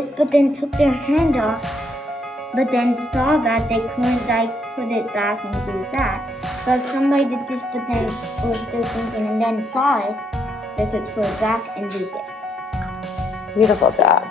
this, but then took their hand off, but then saw that they couldn't like put it back and do that. So if somebody did this, but then was still thinking and then saw it, they could put it back and do this. Beautiful job.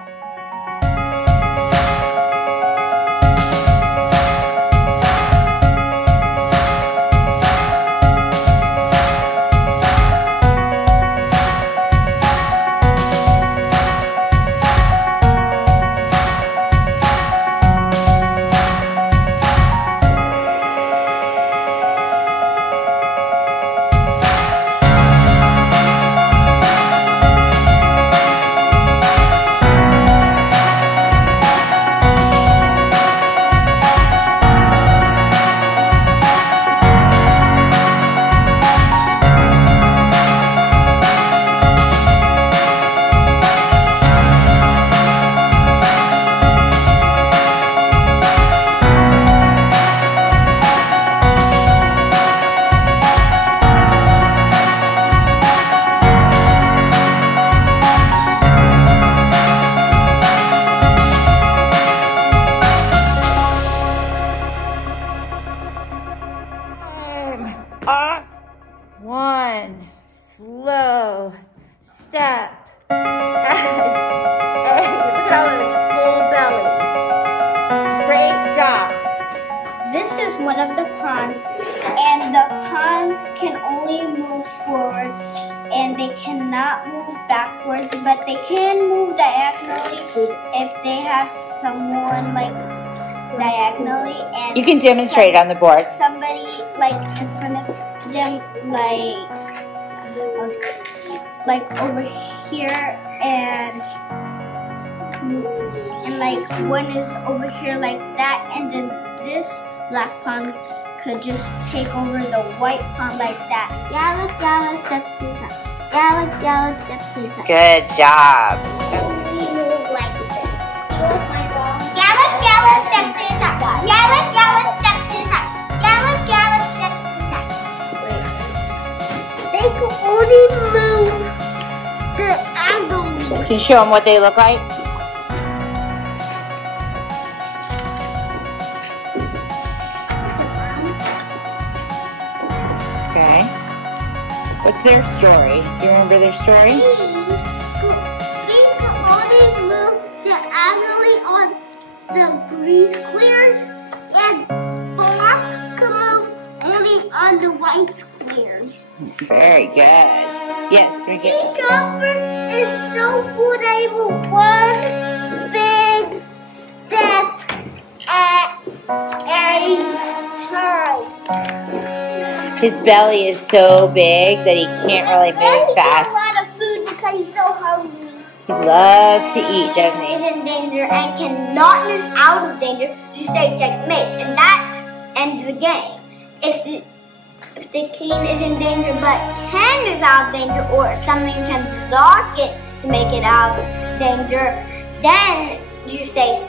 Off. One slow step. And look at all those full bellies. Great job. This is one of the ponds, and the ponds can only move forward, and they cannot move backwards, but they can move diagonally if they have someone like diagonally. And you can demonstrate on the board. Somebody like in front of them, like over here, and like one is over here like that, and then this black pond could just take over the white pond like that. Good job. Only move like this. They can only move diagonally. Can you show them what they look like? Okay. What's their story? Do you remember their story? They can only move diagonally on the green squares, and black can move only on the white squares. Very good. Yes, we get it. Each offer is so cool that it will one big step at a time. His belly is so big that he can't really move fast. He eats a lot of food because he's so hungry. He loves to eat, doesn't he? Is in danger and cannot move out of danger. You say checkmate, and that ends the game. If the king is in danger but can move out of danger, or something can block it to make it out of danger, then you say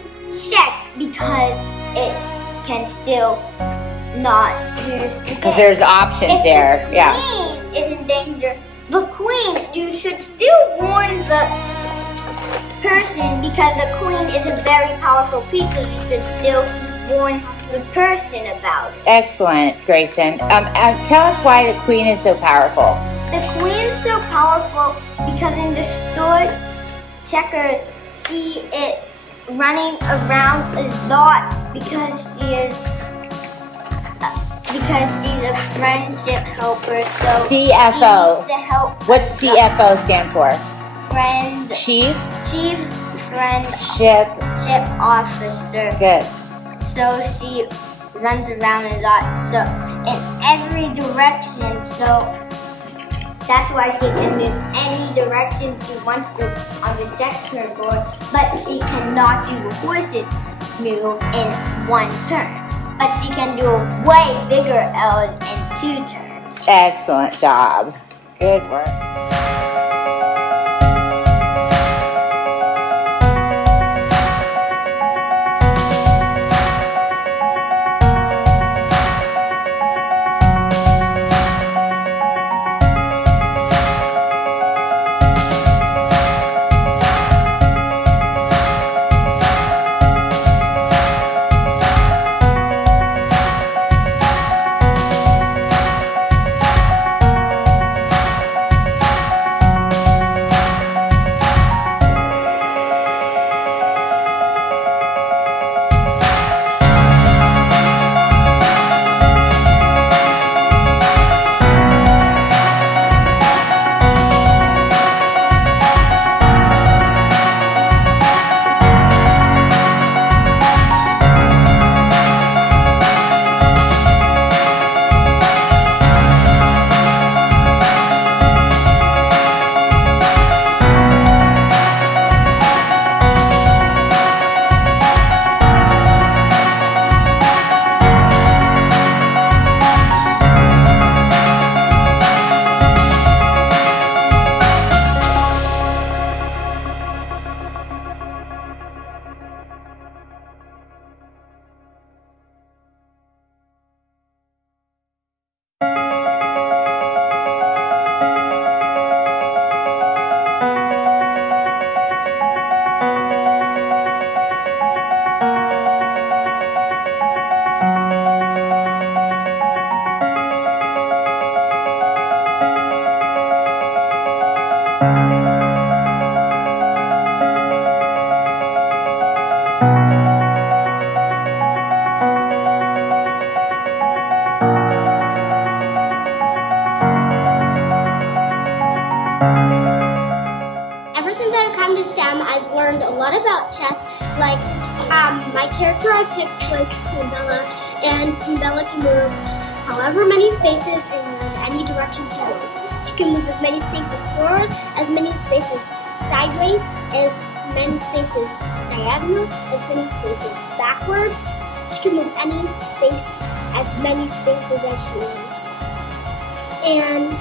check because it can still not use the Because there's options there. Yeah. If the queen is in danger, the queen, you should still warn the person because the queen is a very powerful piece, so you should still warn the person about it. Excellent, Grayson. Tell us why the queen is so powerful. The queen is so powerful because in the story Checkers, she is running around a lot because she's a friendship helper. So CFO. She needs to help. What's CFO stand for? Friend. Chief Friendship Officer. Good. So she runs around a lot, so in every direction, so that's why she can move any direction she wants to on the checkerboard, but she cannot do the horses move in one turn. But she can do a way bigger L in 2 turns. Excellent job. Good work. about chess. Like, my character I picked was Queen Bella, and Queen Bella can move however many spaces in any direction she wants. She can move as many spaces forward, as many spaces sideways, as many spaces diagonal, as many spaces backwards. She can move any space, as many spaces as she wants. And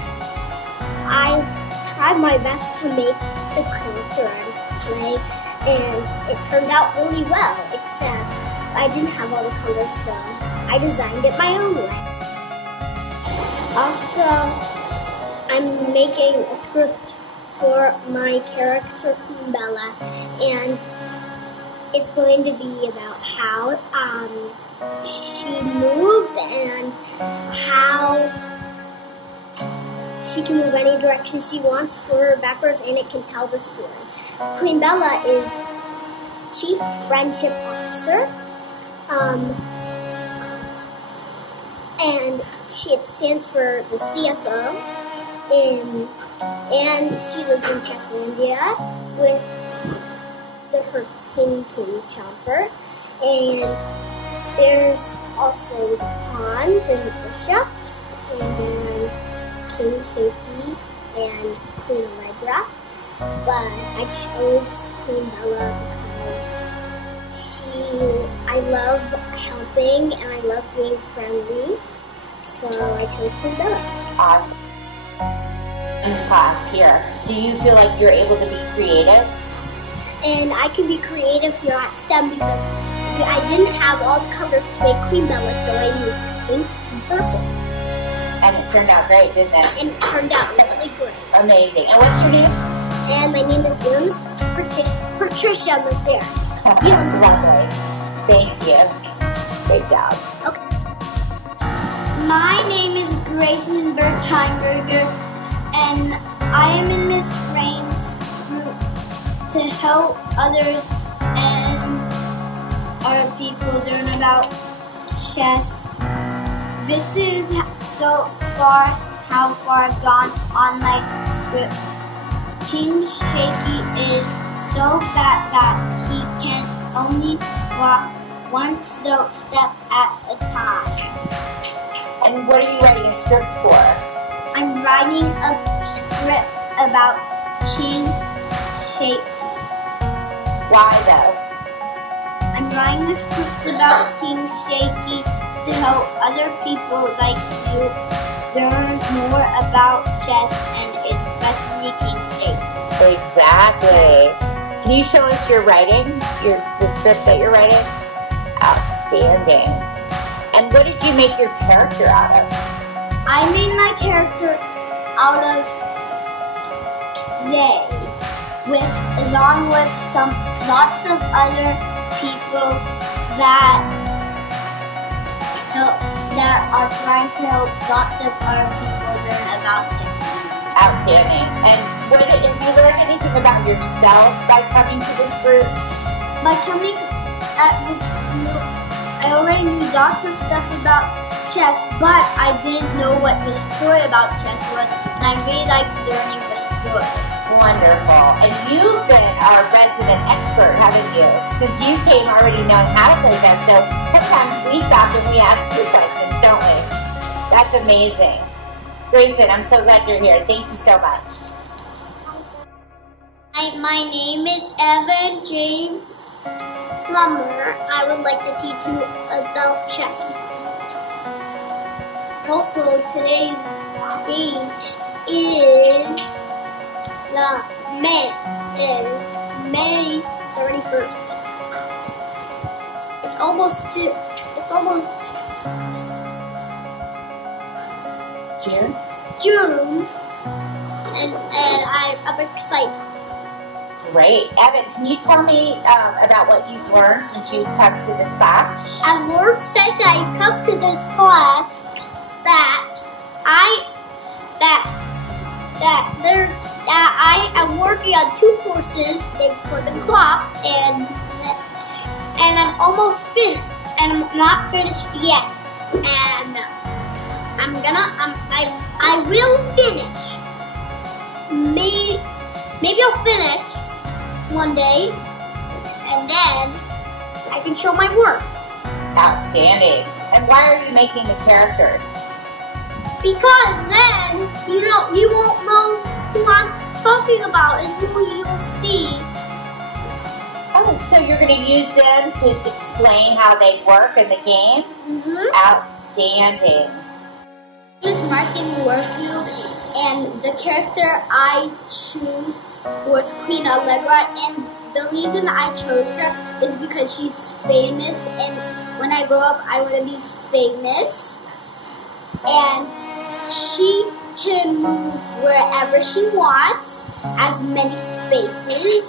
I've tried my best to make the character out of clay, and it turned out really well, except I didn't have all the colors, so I designed it my own way. Also, I'm making a script for my character Queen Bella, and it's going to be about how she moves and how she can move any direction she wants, forward, backwards, and it can tell the story. Queen Bella is Chief Friendship Officer, and it stands for the CFO, and she lives in Chesslandia with her King Chomper, and there's also the pawns and the bishops, and King Shaky and Queen Allegra, but I chose Queen Bella because I love helping and I love being friendly, so I chose Queen Bella. Awesome. In class here, do you feel like you're able to be creative? And I can be creative here at STEM because I didn't have all the colors to make Queen Bella, so I used pink and purple. And it turned out great, didn't it? And it turned out really great. Amazing. And what's your name? And my name is Patricia Mister. Lovely. Thank you. Great job. Okay. My name is Grayson Bertheinberger, and I am in Miss Rain's group to help others and other people learn about chess. This is so far how far I've gone on my script. King Shaky is so fat that he can only walk one slow step at a time. And what are you writing a script for? I'm writing a script about King Shaky. Why though? I'm writing a script about King Shaky to help other people like you learn more about chess and especially King Shaky. Exactly. Can you show us your writing, the script that you're writing? Outstanding. And what did you make your character out of? I made my character out of clay, along with lots of other people that are trying to help lots of other people learn about chess. Outstanding. And have you learned anything about yourself by coming to this group? By coming at this group, I already knew lots of stuff about chess, but I didn't know what the story about chess was, and I really liked learning the story. Wonderful. And you've been our resident expert, haven't you? Since you came already knowing how to play chess, so sometimes we stop and we ask you questions, don't we? That's amazing. Grayson, I'm so glad you're here. Thank you so much. My name is Evan James Plummer. I would like to teach you about chess. Also, today's date is May 31st. It's almost June, and I'm excited. Great. Evan, can you tell me about what you've learned since you've come to this class? I've learned since I've come to this class that I am working on 2 courses for the clock, and I'm almost finished, and I'm not finished yet, and I will finish. Maybe I'll finish one day, and then I can show my work. Outstanding. And why are you making the characters? Because then, you won't know who I'm talking about and who you'll see. Oh, so you're going to use them to explain how they work in the game? Mm-hmm. Outstanding. Just Markin Worku, and the character I choose was Queen Allegra, and the reason I chose her is because she's famous, and when I grow up I want to be famous, and she can move wherever she wants, as many spaces.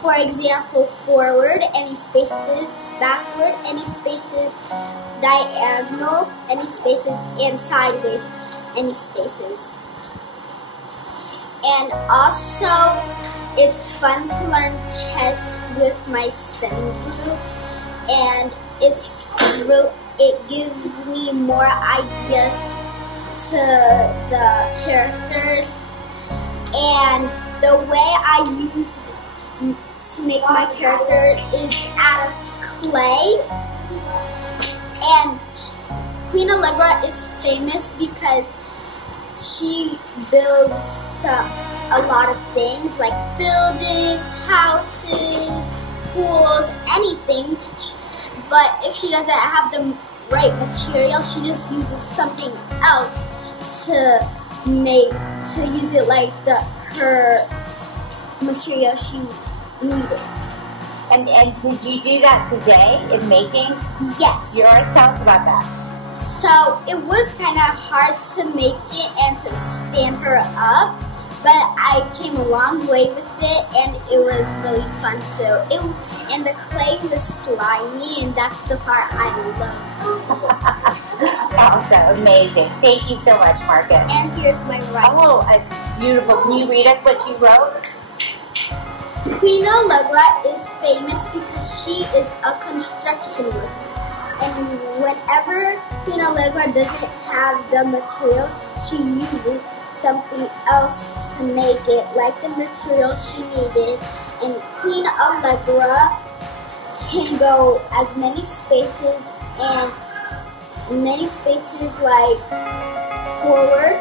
For example, forward, any spaces, backward, any spaces, diagonal, any spaces, and sideways, any spaces. And also, it's fun to learn chess with my STEM group, and it gives me more ideas to the characters, and the way I use to make my character is out of clay. And Queen Allegra is famous because she builds a lot of things like buildings, houses, pools, anything. But if she doesn't have the right material, she just uses something else to use it like her material she needed. And did you do that today in making? Yes. Yours? Tell us about that. So it was kind of hard to make it and to stand her up, but I came a long way with it, and it was really fun too. And the clay was slimy, and that's the part I love. Awesome, amazing. Thank you so much, Marcus. And here's my writing. Oh, it's beautiful. Can you read us what you wrote? Queen Allegra is famous because she is a construction worker. And whenever Queen Allegra doesn't have the material, she uses something else to make it like the material she needed. And Queen Allegra can go as many spaces, and many spaces like forward,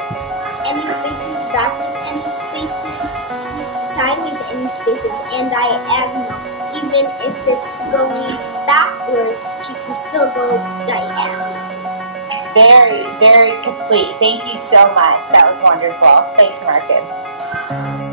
any spaces backwards, any spaces sideways, any spaces, and diagonal. Even if it's going backward, she can still go diagonal. Very, very complete. Thank you so much. That was wonderful. Thanks, Marcus.